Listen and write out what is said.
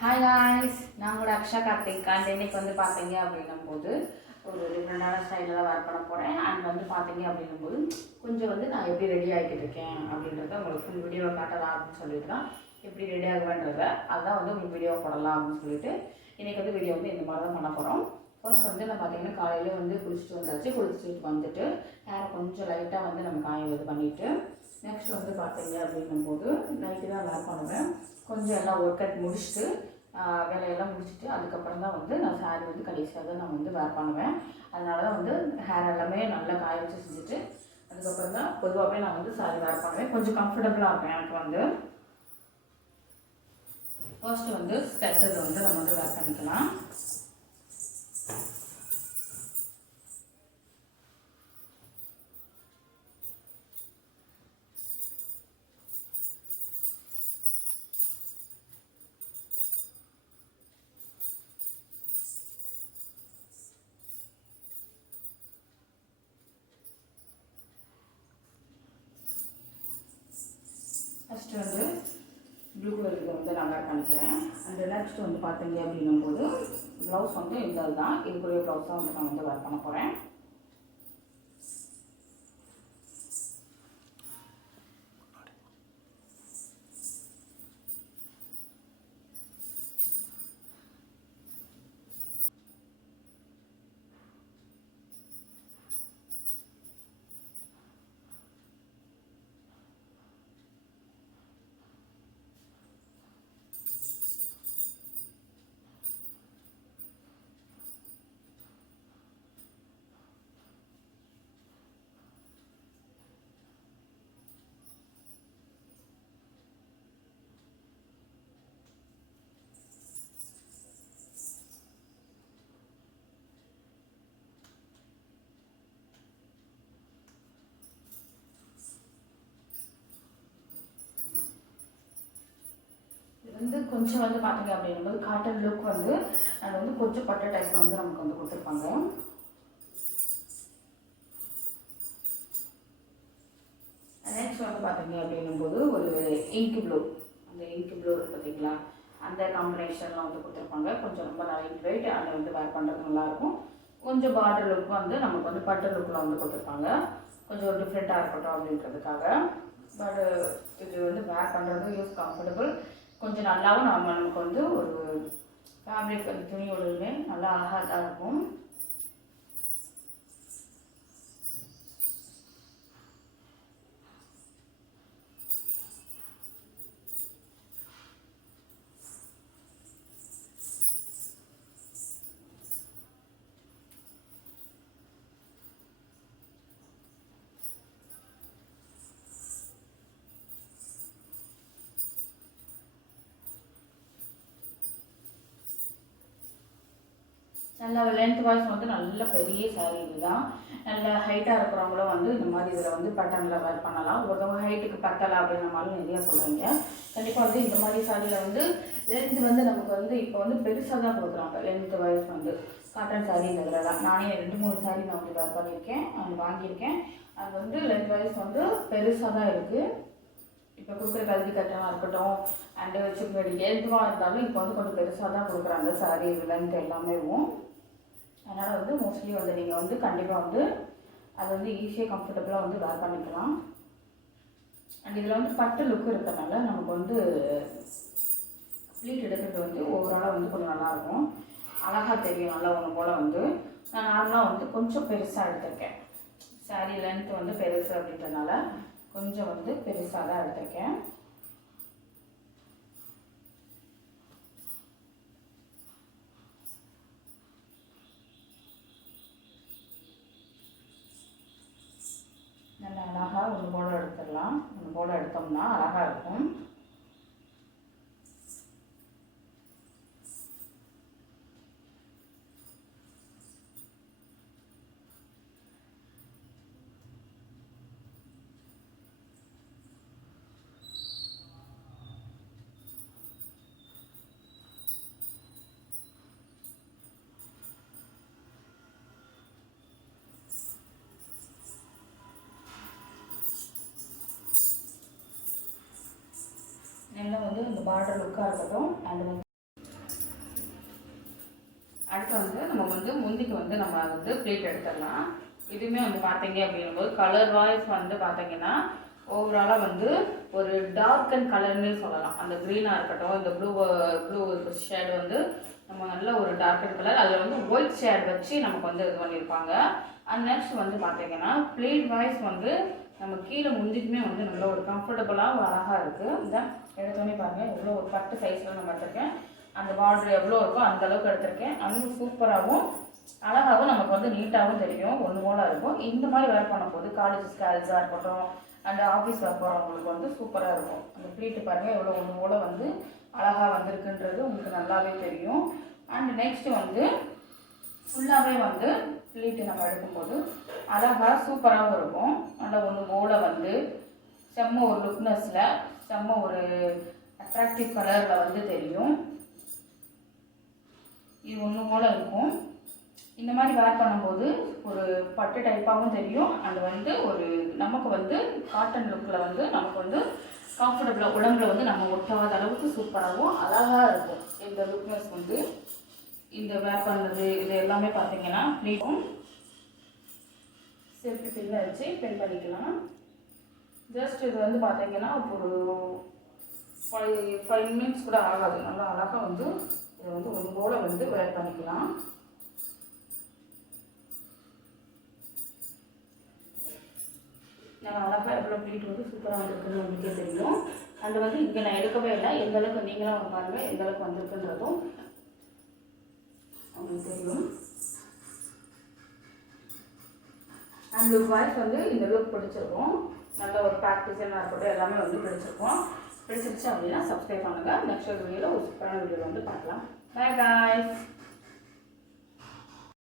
Hi guys, நான் உங்களோட Aqsa Karthik. And இன்னைக்கு வந்து பார்த்தீங்க அப்படின்னும் போது ஒரு டிஃப்ரெண்டான ஸ்டைலில் தான் வேர் பண்ண போகிறேன். அண்ட் வந்து பார்த்தீங்க அப்படின்னும் போது கொஞ்சம் வந்து நான் எப்படி ரெடி ஆகிட்டு இருக்கேன் அப்படின்றத உங்களுக்கு ஃபுல் வீடியோவை காட்டலாம் அப்படின்னு சொல்லிட்டு தான் எப்படி ரெடி ஆகுவேன்றத அதான் வந்து உங்களுக்கு வீடியோ போடலாம் அப்படின்னு சொல்லிட்டு இன்றைக்கி வந்து வீடியோ வந்து இந்த மாதிரி தான் பண்ண போகிறோம். ஃபர்ஸ்ட் வந்து நான் பார்த்தீங்கன்னா காலையில் வந்து குளிச்சுட்டு வந்தாச்சு. குளிச்சுட்டு வந்துட்டு ஹேரை கொஞ்சம் லைட்டாக வந்து நம்ம இது பண்ணிவிட்டு நெக்ஸ்ட் வந்து பார்த்தீங்க அப்படின்னும் போது நைட்டு தான் வேர் பண்ணுவேன். கொஞ்சம் எல்லாம் ஒர்க் அவுட் முடிச்சுட்டு வேலையெல்லாம் முடிச்சுட்டு அதுக்கப்புறம் தான் வந்து நான் சாரீ வந்து கடைசியாக தான் நான் வந்து வேர் பண்ணுவேன். அதனால தான் வந்து ஹேர் எல்லாமே நல்லா காய வச்சு செஞ்சுட்டு அதுக்கப்புறம் தான் பொதுவாகவே நான் வந்து சாரீ வேர் பண்ணுவேன். கொஞ்சம் கம்ஃபர்டபுளாக இருக்கும் எனக்கு வந்து. ஃபர்ஸ்ட் வந்து ஸ்ட்ரெச்சர் வந்து நம்ம வந்து வேர் பண்ணிக்கலாம். ஃபஸ்ட்டு வந்து ப்ளூ கலருக்கு வந்து நான் வேர் பண்ணிக்கிறேன். அண்ட் நெக்ஸ்ட் வந்து பார்த்தீங்க அப்படின்னும் போது ப்ளவுஸ் வந்து இந்த தான் இதுக்குரிய ப்ளவுஸ் தான் வந்து நான் வந்து வேர் பண்ண போகிறேன். வந்து கொஞ்சம் வந்து பார்த்தீங்க அப்படின்னும்போது காட்டன் லுக் வந்து அது வந்து கொஞ்சம் பட்டை டைப்பில் வந்து நமக்கு வந்து கொடுத்துருப்பாங்க. நெக்ஸ்ட் வந்து பார்த்தீங்க அப்படின்னும்போது ஒரு இங்க் ப்ளூ, அந்த இங்க் ப்ளூ பார்த்தீங்களா, அந்த காம்பினேஷனில் வந்து கொடுத்துருப்பாங்க. கொஞ்சம் ரொம்ப லைட் வெயிட், அதை வந்து வேர் பண்ணுறது நல்லாயிருக்கும். கொஞ்சம் பார்டர் லுக் வந்து நமக்கு வந்து பட்டர் லுக்கில் வந்து கொடுத்துருப்பாங்க. கொஞ்சம் டிஃப்ரெண்ட்டாக இருக்கட்டும் அப்படின்றதுக்காக. பட் இது வந்து வேர் பண்ணுறது யூஸ் கம்ஃபர்டபுள், கொஞ்சம் நல்லாவும் நமக்கு வந்து ஒரு ஃபேப்ரிக் அந்த துணியோடதுமே நல்லா அழகாக தான் இருக்கும். நல்ல லென்த் வாய்ஸ் வந்து நல்ல பெரிய சாரீ இதுதான். நல்ல ஹைட்டாக இருக்கிறவங்களும் வந்து இந்த மாதிரி இதில் வந்து பட்டனில் வேர் பண்ணலாம். ஒருத்தவங்க ஹைட்டுக்கு பத்தலை அப்படின்ற மாதிரி நிறையா சொல்கிறீங்க. கண்டிப்பாக வந்து இந்த மாதிரி சாரியில் வந்து லென்த் வந்து நமக்கு வந்து இப்போ வந்து பெருசாக தான் கொடுக்குறாங்க. லென்த் வாய்ஸ் வந்து காட்டன் சாரீங்கிறதுலாம் நானே 2-3 சாரீ நான் வந்து வேர் பண்ணியிருக்கேன், வாங்கியிருக்கேன். அது வந்து லென்த் வாய்ஸ் வந்து பெருசாக தான் இருக்குது. இப்போ கொடுக்குற கல்வி கட்டணமாக இருக்கட்டும் அண்டு சும்மாடி எதுவாக இருந்தாலும் இப்போ வந்து கொஞ்சம் பெருசாக தான் கொடுக்குறாங்க சாரீ லென்த் எல்லாமேவும். அதனால் வந்து மோஸ்ட்லி வந்து நீங்கள் வந்து கண்டிப்பாக வந்து அது வந்து ஈஸியாக கம்ஃபர்டபுளாக வந்து வேர் பண்ணிக்கலாம். அண்ட் இதில் வந்து பட்டு லுக் இருக்கிறதுனால நமக்கு வந்து ப்ளீட் எடுக்கிறது வந்து ஓவராலாக வந்து கொஞ்சம் நல்லாயிருக்கும், அழகாக தெரியும். நல்லா ஒன்று போல் வந்து நான் நார்மலாக வந்து கொஞ்சம் பெருசாக எடுத்திருக்கேன். சாரீ லென்த் வந்து பெருசு அப்படின்றதுனால கொஞ்சம் வந்து பெருசாக தான் எடுத்திருக்கேன். நல்லா அழகாக ஒன்று போல் எடுத்துடலாம். ஒன்று போல் எடுத்தோம்னா அழகாக இருக்கும். நல்லா வந்து இந்த பார்டர் லுக்காக இருக்கட்டும். அண்ட் வந்து வந்து முந்திக்கு வந்து நம்ம வந்து ப்ளீட் எடுத்துடலாம். இதுவுமே வந்து பார்த்தீங்க அப்படிங்கும்போது கலர் வாய்ஸ் வந்து பார்த்தீங்கன்னா ஓவராலாக வந்து ஒரு டார்க் அண்ட் கலர்னு சொல்லலாம். அந்த க்ரீனாக இருக்கட்டும், இந்த ப்ளூ ஷேட் வந்து நம்ம நல்ல ஒரு டார்க் அண்ட் கலர், அதில் வந்து ஒயிட் ஷேட் வச்சு நமக்கு வந்து இது பண்ணியிருப்பாங்க. அண்ட் நெக்ஸ்ட் வந்து பார்த்தீங்கன்னா ப்ளீட் வாய்ஸ் வந்து நம்ம கீழே முந்திக்குமே வந்து நல்ல ஒரு கம்ஃபர்டபுளாக ஒரு அழகாக இருக்குது. இந்த எடுத்தோடனே பாருங்கள் எவ்வளோ ஒரு பட்டு சைஸில் நம்ம எடுத்திருக்கேன். அந்த பார்டர் எவ்வளோ இருக்கோ அந்த அளவுக்கு எடுத்திருக்கேன். அந்த சூப்பராகவும் அழகாகவும் நமக்கு வந்து நீட்டாகவும் தெரியும், ஒன்று போல இருக்கும். இந்த மாதிரி வேர் பண்ணும்போது காலேஜ் கேர்ள்ஸாக இருக்கட்டும் அண்ட் ஆஃபீஸ் ஒர்க் போகிறவங்களுக்கு வந்து சூப்பராக இருக்கும். அந்த ப்ளீட்டு பாருங்கள் எவ்வளோ ஒன்று போல வந்து அழகாக வந்திருக்குன்றது உங்களுக்கு நல்லாவே தெரியும். அண்ட் நெக்ஸ்ட்டு வந்து ஃபுல்லாகவே வந்து ப்ளீட்டு நம்ம எடுக்கும்போது அழகாக சூப்பராகவும் இருக்கும். நல்லா ஒன்று போல வந்து செம்ம ஒரு லுக்னஸில் செம்ம ஒரு அட்ராக்டிவ் கலரில் வந்து தெரியும். இது ஒன்று போல் இருக்கும். இந்த மாதிரி வேர் பண்ணும்போது ஒரு பட்டு டைப்பாகவும் தெரியும். அது வந்து ஒரு நமக்கு வந்து காட்டன் லுக்கில் வந்து நமக்கு வந்து கம்ஃபர்டபுளாக உடம்புல வந்து நம்ம ஒட்டாத அளவுக்கு சூப்பராகவும் அழகாக இருக்கும். இந்த லுக்னஸ் வந்து இந்த வேர் பண்ணது இது எல்லாமே பார்த்தீங்கன்னா ப்ளீட்டும் சேஃப்டி பின்னை வச்சு பின் பண்ணிக்கலாம். ஜஸ்ட் இது வந்து பார்த்தீங்கன்னா ஒரு 5 மினிட்ஸ் கூட ஆகாது. நல்லா அழகாக வந்து இதை வந்து ஒன்று போல் வந்து வேர் பண்ணிக்கலாம். நான் அழகாக எவ்வளோ ப்ளீட் வந்து சூப்பராக வந்துருக்குன்னு உங்களுக்கே தெரியும். அண்ட் வந்து இங்கே நான் எடுக்கவே இல்லை, எந்த அளவுக்கு நீங்களும் பாருங்கள் எந்த அளவுக்கு வந்திருக்குன்றதும் உங்களுக்கு தெரியும். அண்ட் லுக் வாய்ஸ் வந்து இந்த லுக் பிடிச்சிருக்கும். நல்ல ஒரு பேக் டிசைனாக இருக்கட்டும் எல்லாமே வந்து பிடிச்சிருக்கும். பிடிச்சிருச்சு அப்படின்னா சப்ஸ்கிரைப் பண்ணுங்கள். நெக்ஸ்ட் வீடியோவில் ஒரு சூப்பரான வீடியோ வந்து பார்க்கலாம். By guys.